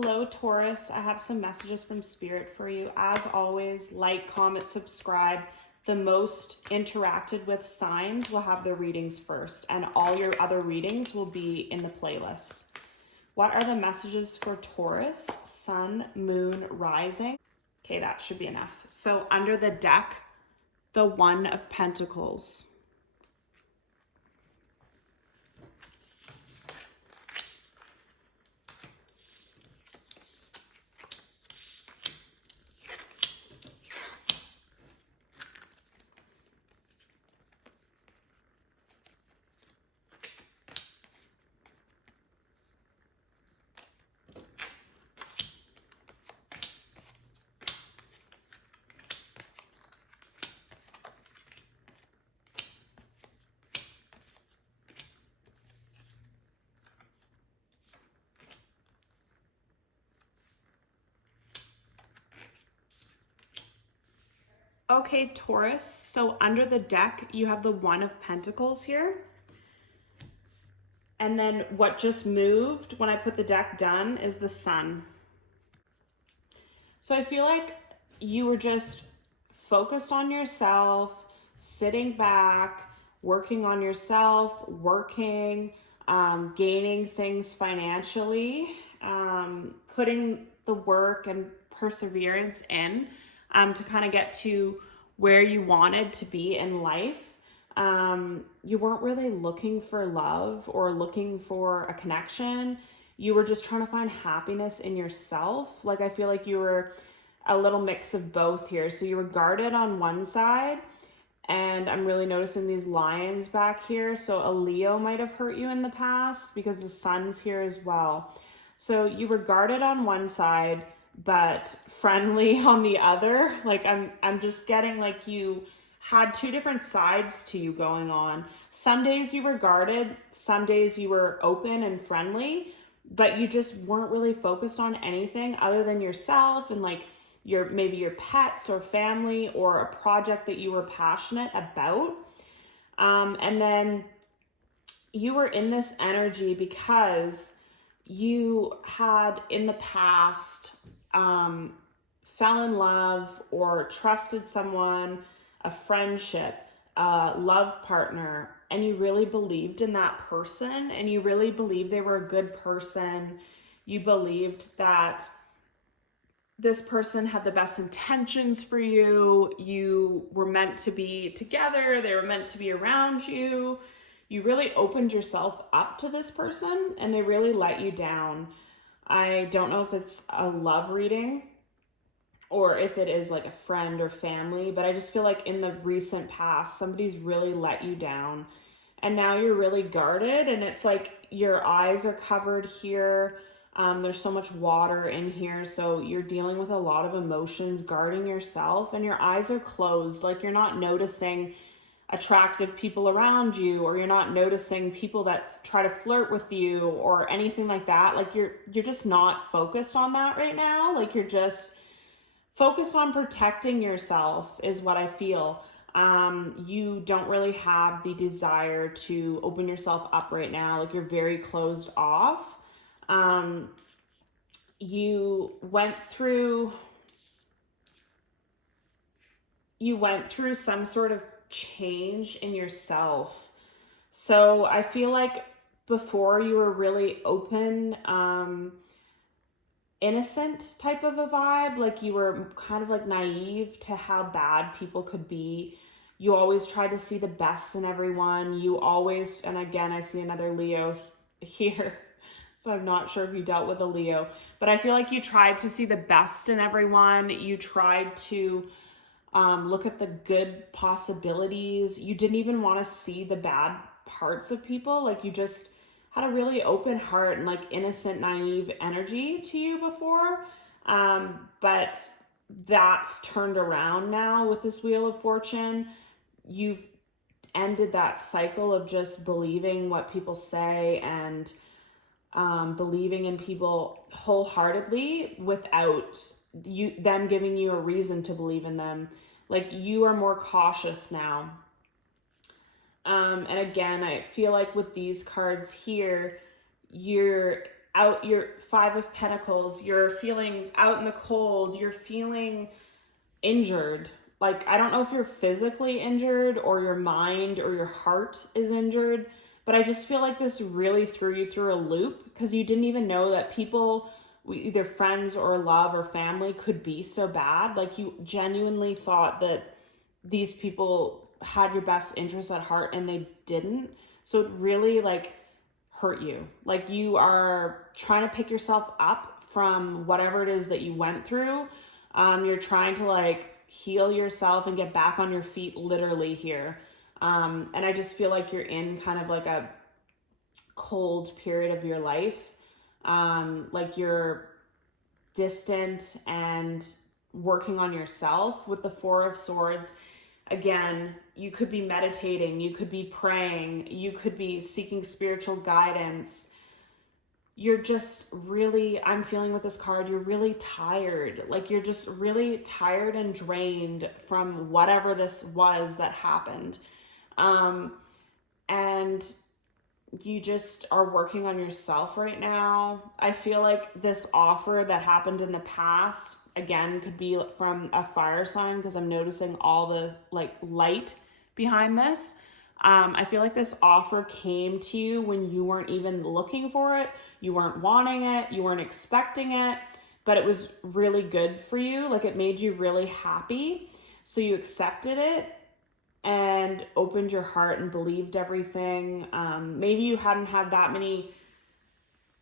Hello, Taurus. I have some messages from Spirit for you. As always, like, comment, subscribe. The most interacted with signs will have their readings first, and all your other readings will be in the playlist. What are the messages for Taurus? Sun, moon, rising. Okay, that should be enough. So under the deck, the One of Pentacles. Okay, Taurus, so under the deck, you have the One of Pentacles here. And then what just moved when I put the deck down is the Sun. So I feel like you were just focused on yourself, sitting back, working on yourself, working, gaining things financially, putting the work and perseverance in to kind of get to where you wanted to be in life. You weren't really looking for love or looking for a connection. You were just trying to find happiness in yourself. Like, I feel like you were a little mix of both here. So you were guarded on one side, and I'm really noticing these lions back here. So a Leo might have hurt you in the past because the Sun's here as well. So you were guarded on one side, but friendly on the other. Like, I'm just getting like you had two different sides to you going on. Some days you were guarded, some days you were open and friendly, but you just weren't really focused on anything other than yourself and like maybe your pets or family or a project that you were passionate about. And then you were in this energy because you had in the past fell in love or trusted someone, a friendship, a love partner, and you really believed in that person and you really believed they were a good person. You believed that this person had the best intentions for you. You were meant to be together. They were meant to be around you. You really opened yourself up to this person and they really let you down. I don't know if it's a love reading or if it is like a friend or family, but I just feel like in the recent past, somebody's really let you down and now you're really guarded and it's like your eyes are covered here. There's so much water in here. So you're dealing with a lot of emotions, guarding yourself, and your eyes are closed. Like you're not noticing attractive people around you, or you're not noticing people that try to flirt with you or anything like that. Like you're just not focused on that right now. Like you're just focused on protecting yourself is what I feel. You don't really have the desire to open yourself up right now. Like you're very closed off. You went through some sort of change in yourself. So I feel like before you were really open, innocent type of a vibe. Like you were kind of like naive to how bad people could be. You always tried to see the best in everyone. You always, and again, I see another Leo here. So I'm not sure if you dealt with a Leo, but I feel like you tried to see the best in everyone. You tried to look at the good possibilities. You didn't even want to see the bad parts of people. Like you just had a really open heart and like innocent, naive energy to you before. But that's turned around now with this Wheel of Fortune. You've ended that cycle of just believing what people say and believing in people wholeheartedly without them giving you a reason to believe in them. Like you are more cautious now. And again, I feel like with these cards here, you're out, your Five of Pentacles, you're feeling out in the cold, you're feeling injured. Like, I don't know if you're physically injured or your mind or your heart is injured, but I just feel like this really threw you through a loop because you didn't even know that people, either friends or love or family, could be so bad. Like, you genuinely thought that these people had your best interests at heart and they didn't. So it really like hurt you. Like, you are trying to pick yourself up from whatever it is that you went through. You're trying to like heal yourself and get back on your feet literally here. And I just feel like you're in kind of like a cold period of your life. Like, you're distant and working on yourself with the Four of Swords. Again, you could be meditating, you could be praying, you could be seeking spiritual guidance. You're just really, I'm feeling with this card, you're really tired. Like, you're just really tired and drained from whatever this was that happened. And you just are working on yourself right now. I feel like this offer that happened in the past, again, could be from a fire sign, because I'm noticing all the like light behind this. I feel like this offer came to you when you weren't even looking for it. You weren't wanting it. You weren't expecting it, but it was really good for you. Like, it made you really happy. So you accepted it and opened your heart and believed everything. Maybe you hadn't had that many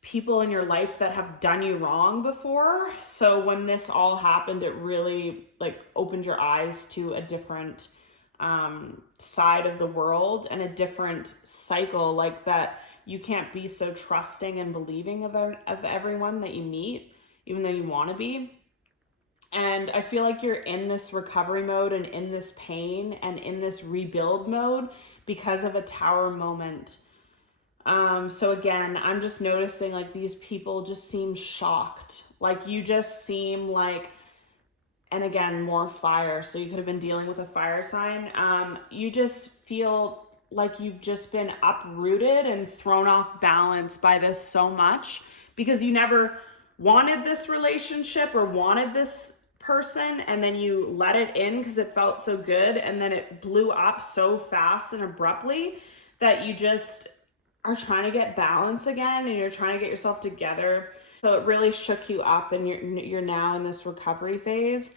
people in your life that have done you wrong before. So when this all happened, it really like opened your eyes to a different side of the world and a different cycle, like that you can't be so trusting and believing of everyone that you meet, even though you want to be. And I feel like you're in this recovery mode and in this pain and in this rebuild mode because of a Tower moment. So again, I'm just noticing like these people just seem shocked. Like, you just seem like, and again, more fire. So you could have been dealing with a fire sign. You just feel like you've just been uprooted and thrown off balance by this so much because you never wanted this relationship or wanted this person, and then you let it in because it felt so good, and then it blew up so fast and abruptly that you just are trying to get balance again and you're trying to get yourself together. So it really shook you up, and you're now in this recovery phase.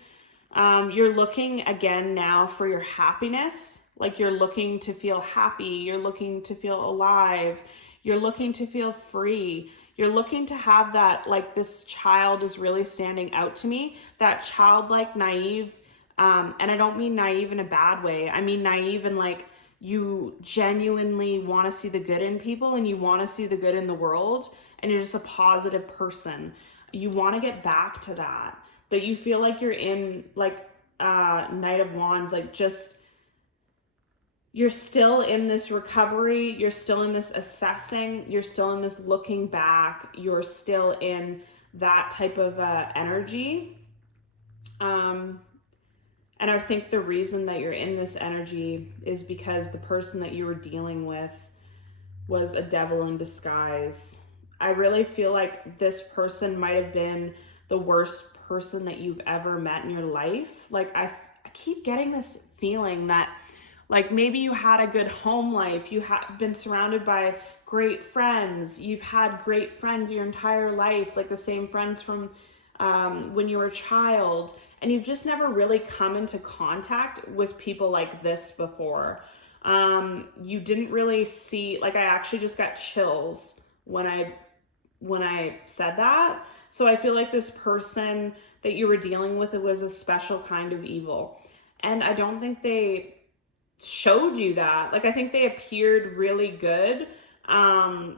You're looking again now for your happiness. Like, you're looking to feel happy. You're looking to feel alive. You're looking to feel free. You're looking to have that, like, this child is really standing out to me, that childlike, naive, and I don't mean naive in a bad way. I mean naive in like, you genuinely want to see the good in people and you want to see the good in the world, and you're just a positive person. You want to get back to that, but you feel like you're in like Knight of Wands, like just, you're still in this recovery, you're still in this assessing, you're still in this looking back, you're still in that type of energy. And I think the reason that you're in this energy is because the person that you were dealing with was a devil in disguise. I really feel like this person might have been the worst person that you've ever met in your life. Like, I keep getting this feeling that like maybe you had a good home life, you have been surrounded by great friends, you've had great friends your entire life, like the same friends from when you were a child, and you've just never really come into contact with people like this before. You didn't really see, like, I actually just got chills when I said that. So I feel like this person that you were dealing with, it was a special kind of evil. And I don't think they showed you that. Like, I think they appeared really good. But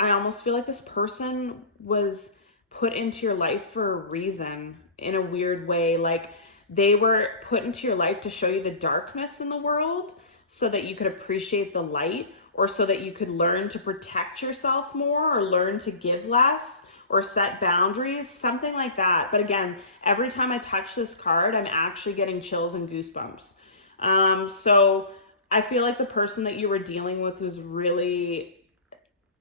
I almost feel like this person was put into your life for a reason in a weird way. Like, they were put into your life to show you the darkness in the world so that you could appreciate the light, or so that you could learn to protect yourself more, or learn to give less, or set boundaries, something like that. But again, every time I touch this card, I'm actually getting chills and goosebumps. So I feel like the person that you were dealing with was really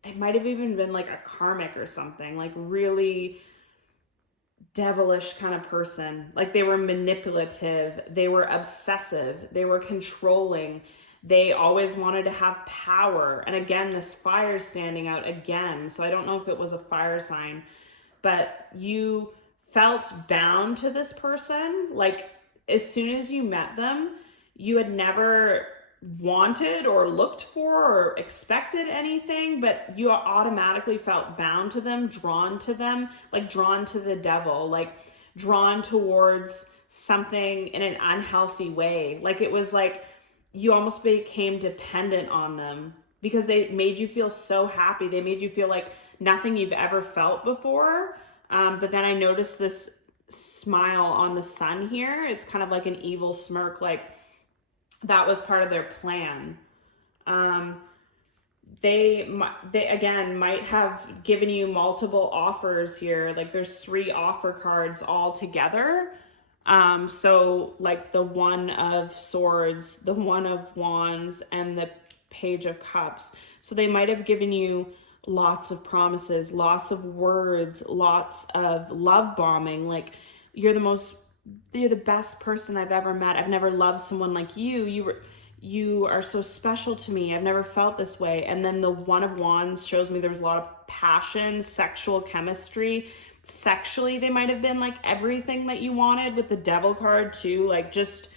it might have even been like a karmic or something, like really devilish kind of person. Like they were manipulative, they were obsessive, they were controlling, they always wanted to have power. And again, this fire standing out again. So I don't know if it was a fire sign, but you felt bound to this person. Like as soon as you met them, you had never wanted or looked for or expected anything, but you automatically felt bound to them, like drawn to the devil, like drawn towards something in an unhealthy way. Like it was like you almost became dependent on them because they made you feel so happy. They made you feel like nothing you've ever felt before. But then I noticed this smile on the sun here. It's kind of like an evil smirk, like that was part of their plan. They again might have given you multiple offers here. Like there's 3 offer cards all together. So like the One of Swords, the One of Wands, and the Page of Cups. So they might have given you lots of promises, lots of words, lots of love bombing. Like you're the best person I've ever met. I've never loved someone like you. You are so special to me. I've never felt this way. And then the One of Wands shows me there was a lot of passion, sexual chemistry. Sexually, they might have been like everything that you wanted, with the Devil card too. Like just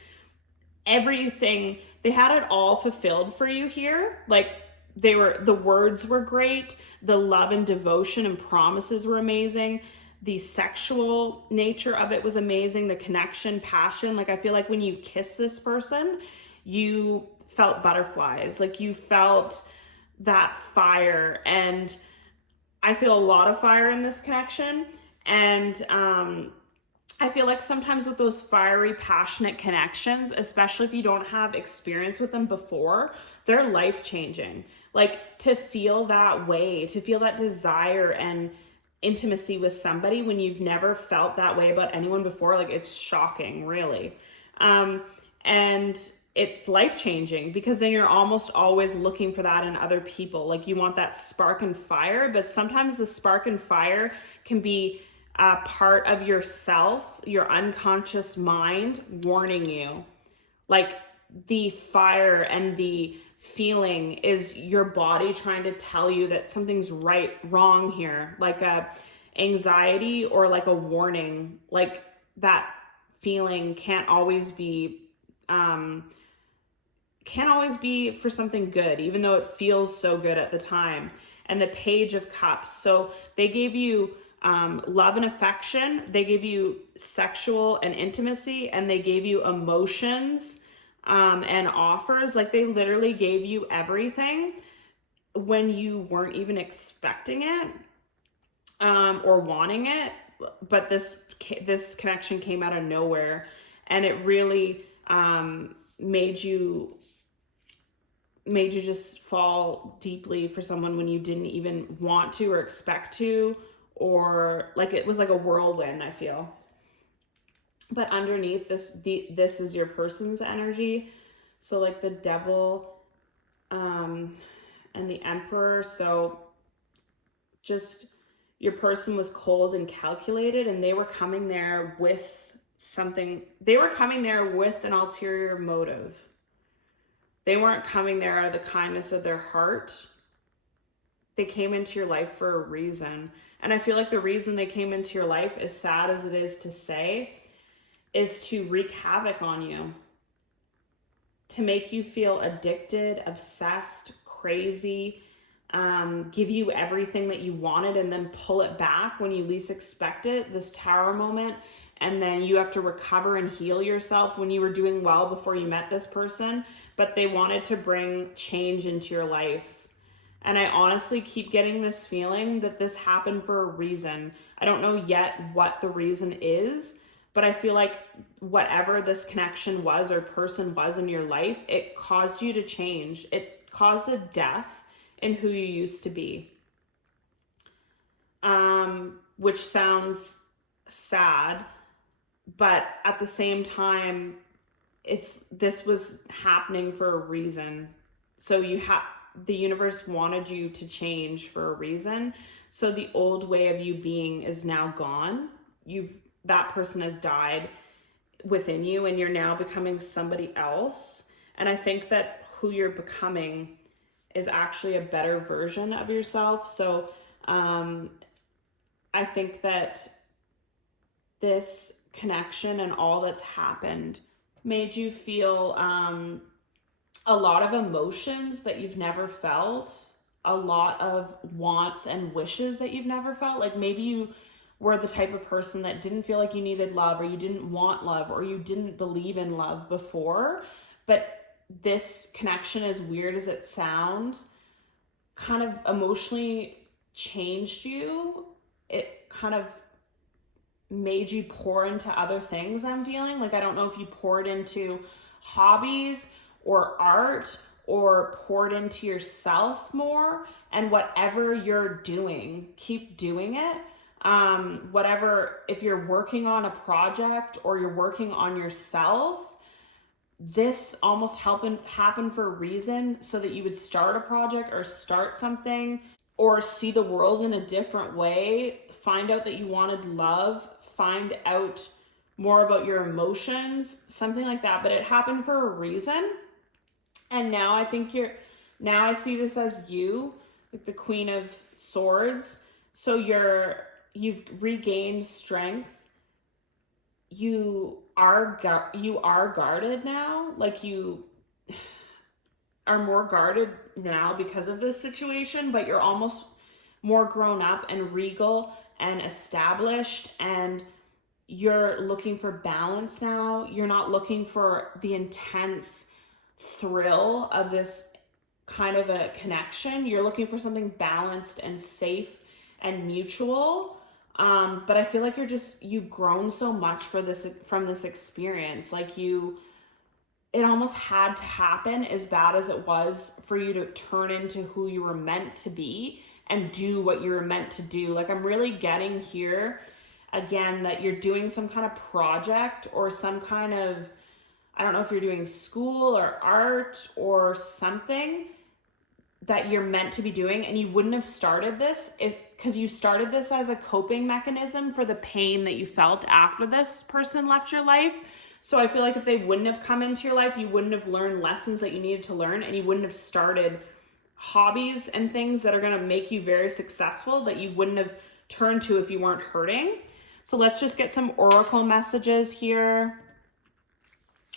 everything. They had it all fulfilled for you here. Like the words were great. The love and devotion and promises were amazing. The sexual nature of it was amazing. The connection, passion. Like I feel like when you kiss this person, you felt butterflies. Like you felt that fire. And I feel a lot of fire in this connection. And I feel like sometimes with those fiery, passionate connections, especially if you don't have experience with them before, they're life-changing. Like to feel that way, to feel that desire and intimacy with somebody when you've never felt that way about anyone before, like it's shocking, really. And it's life-changing because then you're almost always looking for that in other people. Like you want that spark and fire, but sometimes the spark and fire can be a part of yourself, your unconscious mind warning you. Like the fire and the feeling is your body trying to tell you that something's wrong here, like a anxiety or like a warning. Like that feeling can't always be for something good, even though it feels so good at the time. And the Page of Cups, so they gave you love and affection, they gave you sexual and intimacy, and they gave you emotions and offers. Like they literally gave you everything when you weren't even expecting it or wanting it. But this connection came out of nowhere, and it really made you just fall deeply for someone when you didn't even want to or expect to, or like it was like a whirlwind, I feel. But underneath this is your person's energy. So like the Devil and the Emperor. So just your person was cold and calculated, and they were coming there with something. They were coming there with an ulterior motive. They weren't coming there out of the kindness of their heart. They came into your life for a reason. And I feel like the reason they came into your life, as sad as it is to say, is to wreak havoc on you. To make you feel addicted, obsessed, crazy, give you everything that you wanted and then pull it back when you least expect it, this Tower moment. And then you have to recover and heal yourself when you were doing well before you met this person. But they wanted to bring change into your life. And I honestly keep getting this feeling that this happened for a reason. I don't know yet what the reason is, but I feel like whatever this connection was or person was in your life, it caused you to change. It caused a death in who you used to be. Which sounds sad, but at the same time, this was happening for a reason. So the universe wanted you to change for a reason. So the old way of you being is now gone. That person has died within you, and you're now becoming somebody else. And I think that who you're becoming is actually a better version of yourself. So I think that this connection and all that's happened made you feel a lot of emotions that you've never felt, a lot of wants and wishes that you've never felt. Like maybe you were the type of person that didn't feel like you needed love, or you didn't want love, or you didn't believe in love before. But this connection, as weird as it sounds, kind of emotionally changed you. It kind of made you pour into other things, I'm feeling. Like, I don't know if you poured into hobbies or art or poured into yourself more, and whatever you're doing, keep doing it. Whatever, if you're working on a project or you're working on yourself, this almost happen for a reason, so that you would start a project or start something or see the world in a different way, find out that you wanted love, find out more about your emotions, something like that. But it happened for a reason. And now I think now I see this as you, like the Queen of Swords. So you've regained strength. You are guarded now. Like, you are more guarded now because of this situation, but you're almost more grown up and regal and established, and you're looking for balance now. You're not looking for the intense thrill of this kind of a connection. You're looking for something balanced and safe and mutual. But I feel like you've grown so much from this experience. Like, it almost had to happen, as bad as it was, for you to turn into who you were meant to be and do what you were meant to do. Like, I'm really getting here again that you're doing some kind of project or some kind of, I don't know if you're doing school or art or something that you're meant to be doing, and you wouldn't have started this because you started this as a coping mechanism for the pain that you felt after this person left your life. So I feel like if they wouldn't have come into your life, you wouldn't have learned lessons that you needed to learn, and you wouldn't have started hobbies and things that are going to make you very successful that you wouldn't have turned to if you weren't hurting. So let's just get some oracle messages here.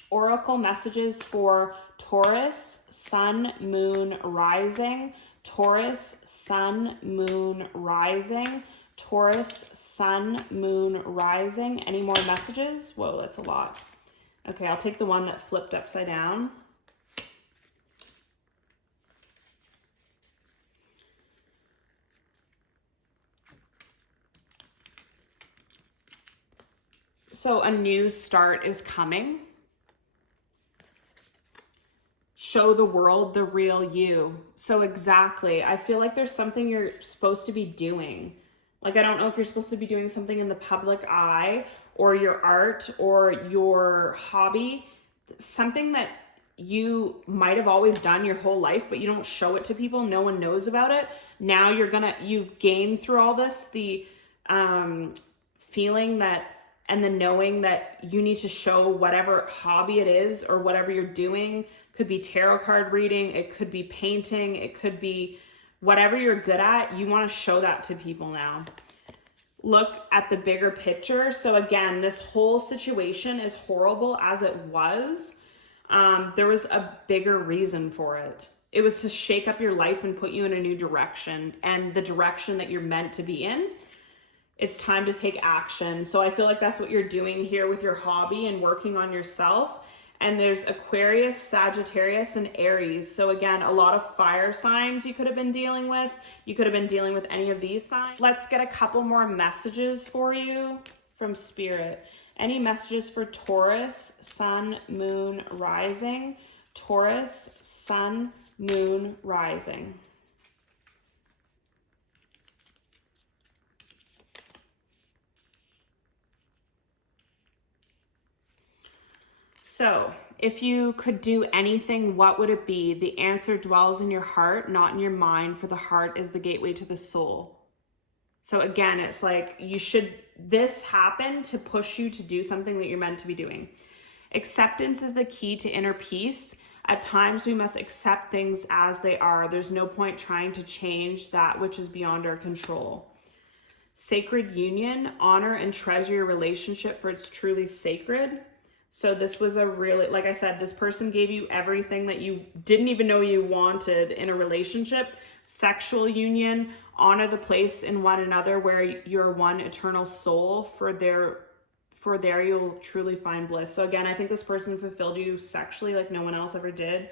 Oracle messages for Taurus, Sun, Moon, Rising. Taurus, Sun, Moon, Rising. Taurus, Sun, Moon, Rising. Any more messages? Whoa, that's a lot. Okay, I'll take the one that flipped upside down. So a new start is coming. Show the world the real you. So exactly, I feel like there's something you're supposed to be doing. Like, I don't know if you're supposed to be doing something in the public eye, or your art, or your hobby, something that you might have always done your whole life, but you don't show it to people. No one knows about it. Now you've gained through all this, the feeling that, and the knowing that you need to show whatever hobby it is or whatever you're doing. Could be tarot card reading, it could be painting, it could be whatever you're good at. You want to show that to people now. Look at the bigger picture. So again, this whole situation, as horrible as it was, there was a bigger reason for it. It was to shake up your life and put you in a new direction, and the direction that you're meant to be in. It's time to take action. So I feel like that's what you're doing here with your hobby and working on yourself. And there's Aquarius, Sagittarius, and Aries. So again, a lot of fire signs you could have been dealing with. You could have been dealing with any of these signs. Let's get a couple more messages for you from Spirit. Any messages for Taurus, Sun, Moon, Rising? Taurus, Sun, Moon, Rising. So If you could do anything, what would it be? The answer dwells in your heart, not in your mind, for the heart is the gateway to the soul. So again, it's like this happened to push you to do something that you're meant to be doing. Acceptance is the key to inner peace. At times we must accept things as they are. There's no point trying to change that which is beyond our control. Sacred union, honor and treasure your relationship, for it's truly sacred. So this was a really, like I said, this person gave you everything that you didn't even know you wanted in a relationship. Sexual union, honor the place in one another where you're one eternal soul, for there you'll truly find bliss. So again, I think this person fulfilled you sexually like no one else ever did.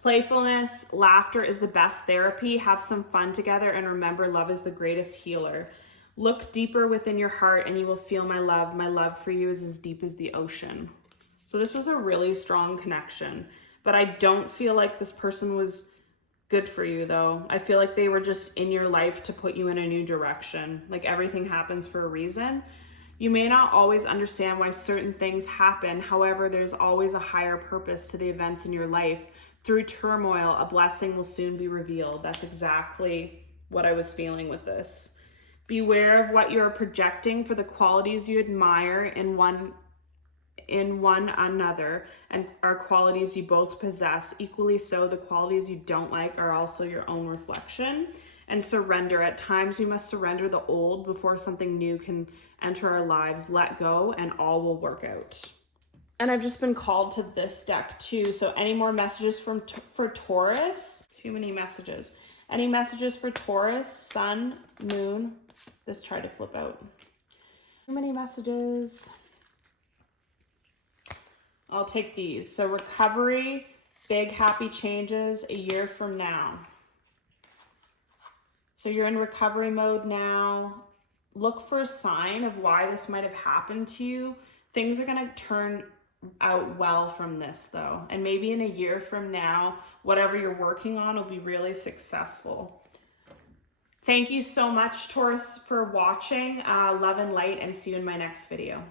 Playfulness, laughter is the best therapy. Have some fun together, and remember, love is the greatest healer. Look deeper within your heart and you will feel my love. My love for you is as deep as the ocean. So this was a really strong connection, but I don't feel like this person was good for you though. I feel like they were just in your life to put you in a new direction. Like everything happens for a reason. You may not always understand why certain things happen. However, there's always a higher purpose to the events in your life. Through turmoil, a blessing will soon be revealed. That's exactly what I was feeling with this. Beware of what you're projecting, for the qualities you admire in one another and are qualities you both possess. Equally so, the qualities you don't like are also your own reflection. And surrender. At times we must surrender the old before something new can enter our lives. Let go and all will work out. And I've just been called to this deck too. So any more messages for Taurus? Too many messages. Any messages for Taurus, Sun, Moon? This tried to flip out. Too many messages. I'll take these. So recovery, big happy changes a year from now. So you're in recovery mode now. Look for a sign of why this might have happened to you. Things are going to turn out well from this though. And maybe in a year from now, whatever you're working on will be really successful. Thank you so much, Taurus, for watching. Love and light, and see you in my next video.